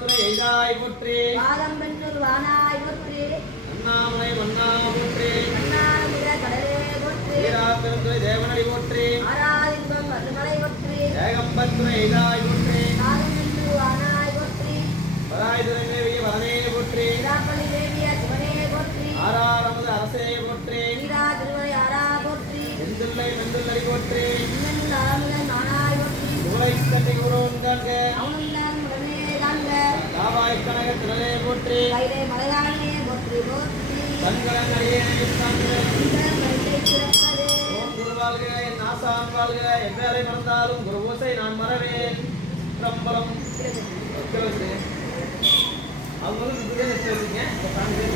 பாதத்துறை எய்தாய் போற்றி பாதம் பெண்ணூர் வானாய் போற்றி அண்ணாமலை மன்னா போற்றி கண்ணாமுக கடலே போற்றி வீரா பெருந்துறை தேவனடி போற்றி ஆராதின்பம் மதுமலை போற்றி ஏகம்பத்துறை எய்தாய் போற்றி பாதம் பெண்ணூர் வானாய் போற்றி வராய்துறை தேவிய வதனே போற்றி விராப்பள்ளி தேவிய சிவனே போற்றி ஆறாரமுது அரசே போற்றி வீரா திருவரை ஆரா போற்றி செந்துள்ளை மெந்துள்ளடி போற்றி இன்னும் ஆரமுதன் நானாய் போற்றி உலை கண்ணி குருவன் காண்க அவனுந்தான் உடனே காண்க தாவாய் கனக திரளே போற்றி கைலை மலையானே போற்றி போற்றி கண்களன் அடியேனையும் காண்க இந்த மலை சிறப்பதே ஓம் குரு வாழ்க என் ஆசான் வாழ்க எவ்வேறை மறந்தாலும் குரு பூசை நான் மறவேன் பிரம்பலம் அவங்க வந்து